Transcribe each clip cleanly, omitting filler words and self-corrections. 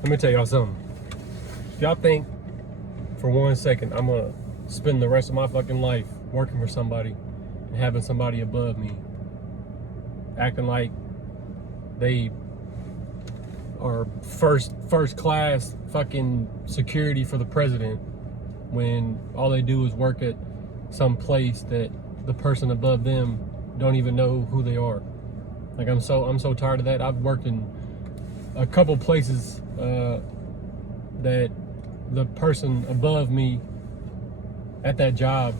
Let me tell y'all something. If y'all think for 1 second I'm gonna spend the rest of my fucking life working for somebody and having somebody above me acting like they are first class fucking security for the president when all they do is work at some place that the person above them don't even know who they are. Like I'm so tired of that. I've worked in a couple places that the person above me at that job,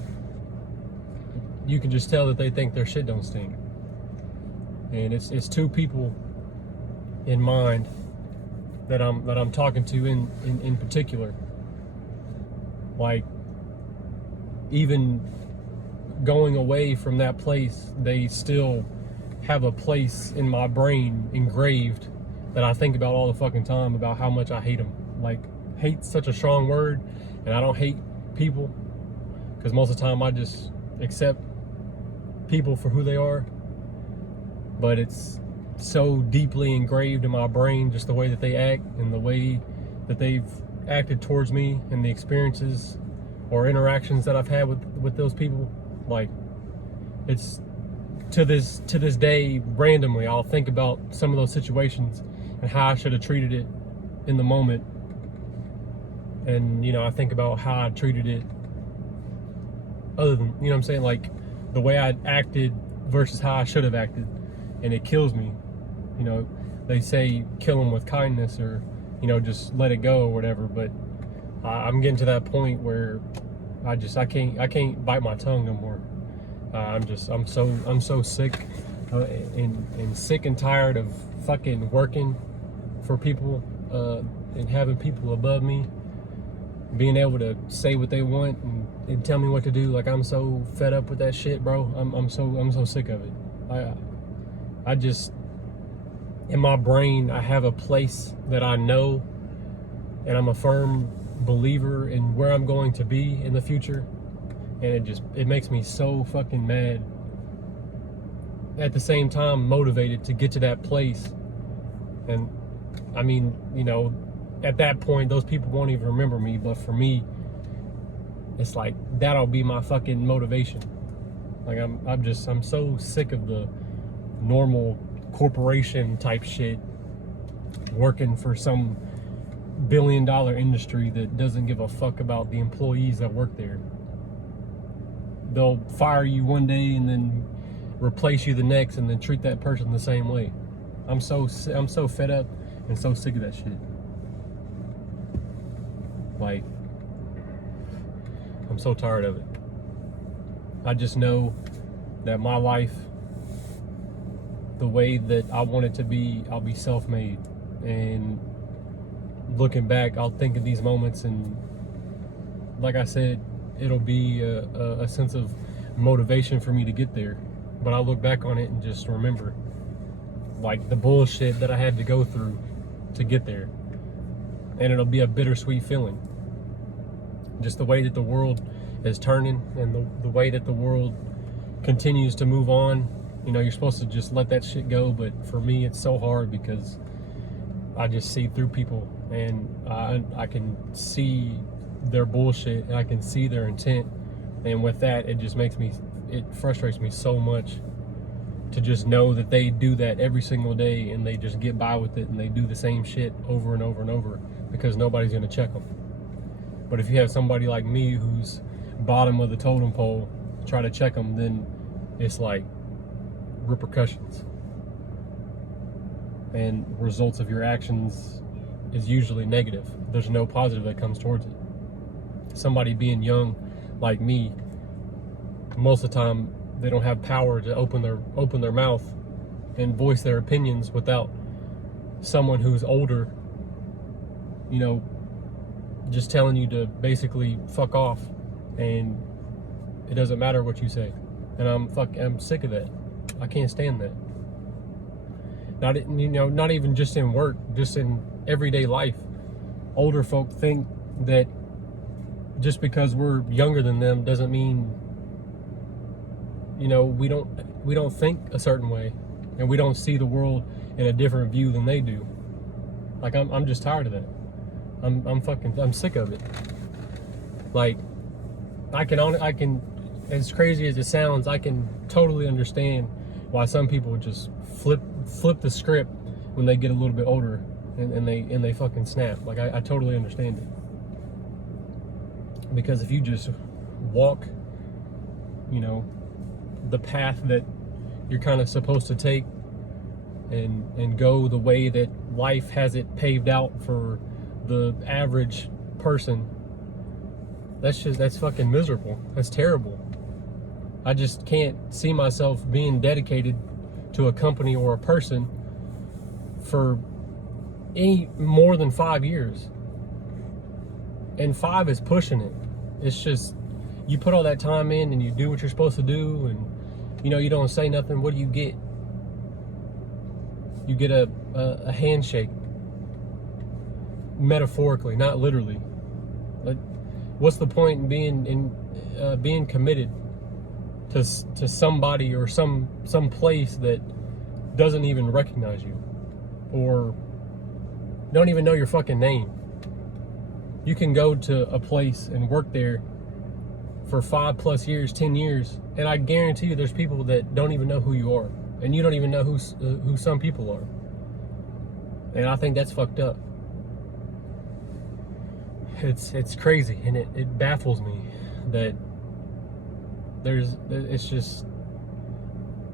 you can just tell that they think their shit don't stink. And it's two people in mind that I'm talking to in particular. Like, even going away from that place, they still have a place in my brain engraved that I think about all the fucking time about how much I hate them. Like, hate's such a strong word, and I don't hate people because most of the time I just accept people for who they are. But it's so deeply engraved in my brain, just the way that they act and the way that they've acted towards me and the experiences or interactions that I've had with those people. Like, it's to this day, randomly I'll think about some of those situations and how I should have treated it in the moment. And, you know, I think about how I treated it other than, you know what I'm saying, like the way I acted versus how I should have acted. And it kills me. You know, they say kill them with kindness, or, you know, just let it go or whatever. But I'm getting to that point where I can't bite my tongue no more. I'm so sick and sick and tired of fucking working for people and having people above me being able to say what they want and tell me what to do. Like, I'm so fed up with that shit, bro. I'm so sick of it. I just, in my brain, I have a place that I know, and I'm a firm believer in where I'm going to be in the future. And it makes me so fucking mad. At the same time, motivated to get to that place. And I mean, you know, at that point, those people won't even remember me. But for me, it's like, that'll be my fucking motivation. Like, I'm so sick of the normal corporation type shit, working for some billion-dollar industry that doesn't give a fuck about the employees that work there. They'll fire you one day and then replace you the next, and then treat that person the same way. I'm so fed up and so sick of that shit. Like, I'm so tired of it. I just know that my life, the way that I want it to be, I'll be self-made. And looking back, I'll think of these moments, and like I said, it'll be a sense of motivation for me to get there. But I'll look back on it and just remember, like, the bullshit that I had to go through to get there. And it'll be a bittersweet feeling. Just the way that the world is turning, and the way that the world continues to move on. You know, you're supposed to just let that shit go, but for me, it's so hard because I just see through people, and I can see their bullshit, and I can see their intent. And with that, it frustrates me so much to just know that they do that every single day, and they just get by with it, and they do the same shit over and over and over because nobody's gonna check them. But if you have somebody like me who's bottom of the totem pole, try to check them, then it's like repercussions. And results of your actions is usually negative. There's no positive that comes towards it. Somebody being young like me, most of the time they don't have power to open their mouth and voice their opinions without someone who's older, you know, just telling you to basically fuck off, and it doesn't matter what you say. And I'm sick of that. I can't stand that. Not even just in work, just in everyday life. Older folk think that just because we're younger than them doesn't mean, you know, we don't think a certain way, and we don't see the world in a different view than they do. Like I'm just tired of that. I'm sick of it. Like I can, as crazy as it sounds, I can totally understand why some people just flip the script when they get a little bit older and they fucking snap. Like I totally understand it. Because if you just walk, you know, the path that you're kind of supposed to take and go the way that life has it paved out for the average person, that's fucking miserable. That's terrible. I just can't see myself being dedicated to a company or a person for any more than 5 years. And 5 is pushing it. It's just, you put all that time in and you do what you're supposed to do, and you know, you don't say nothing. What do you get? You get a handshake. Metaphorically, not literally. Like, what's the point in being committed to somebody or some place that doesn't even recognize you or don't even know your fucking name? You can go to a place and work there for 5+ years, 10 years, and I guarantee you there's people that don't even know who you are, and you don't even know who some people are. And I think that's fucked up. It's crazy, and it baffles me that it's just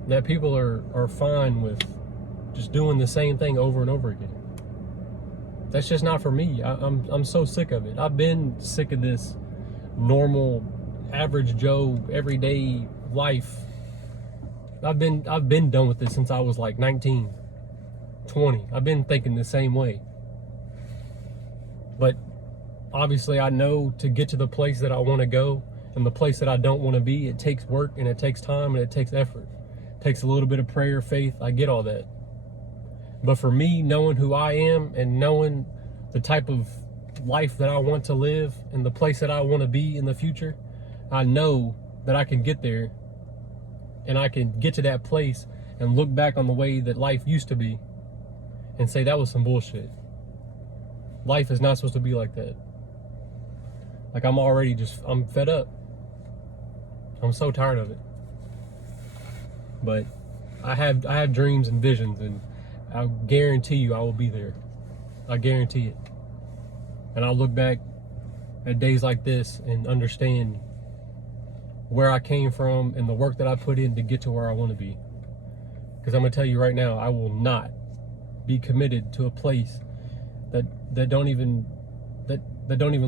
that people are fine with just doing the same thing over and over again. That's just not for me. I'm so sick of it. I've been sick of this normal, average Joe, everyday life. I've been done with this since I was like 19, 20. I've been thinking the same way. But obviously I know to get to the place that I want to go and the place that I don't want to be, it takes work and it takes time and it takes effort. It takes a little bit of prayer, faith. I get all that. But for me, knowing who I am and knowing the type of life that I want to live and the place that I want to be in the future, I know that I can get there, and I can get to that place and look back on the way that life used to be and say that was some bullshit. Life is not supposed to be like that. Like I'm fed up. I'm so tired of it. But I have dreams and visions, and I guarantee you I will be there. I guarantee it. And I'll look back at days like this and understand where I came from and the work that I put in to get to where I want to be. Because I'm going to tell you right now, I will not be committed to a place that don't even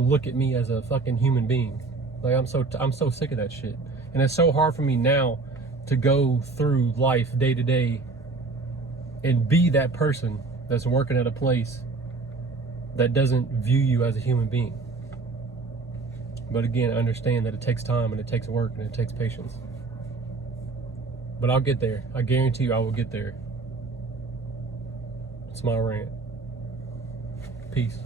look at me as a fucking human being. Like I'm so sick of that shit. And it's so hard for me now to go through life day to day and be that person that's working at a place that doesn't view you as a human being. But again, I understand that it takes time and it takes work and it takes patience. But I'll get there. I guarantee you I will get there. It's my rant. Peace.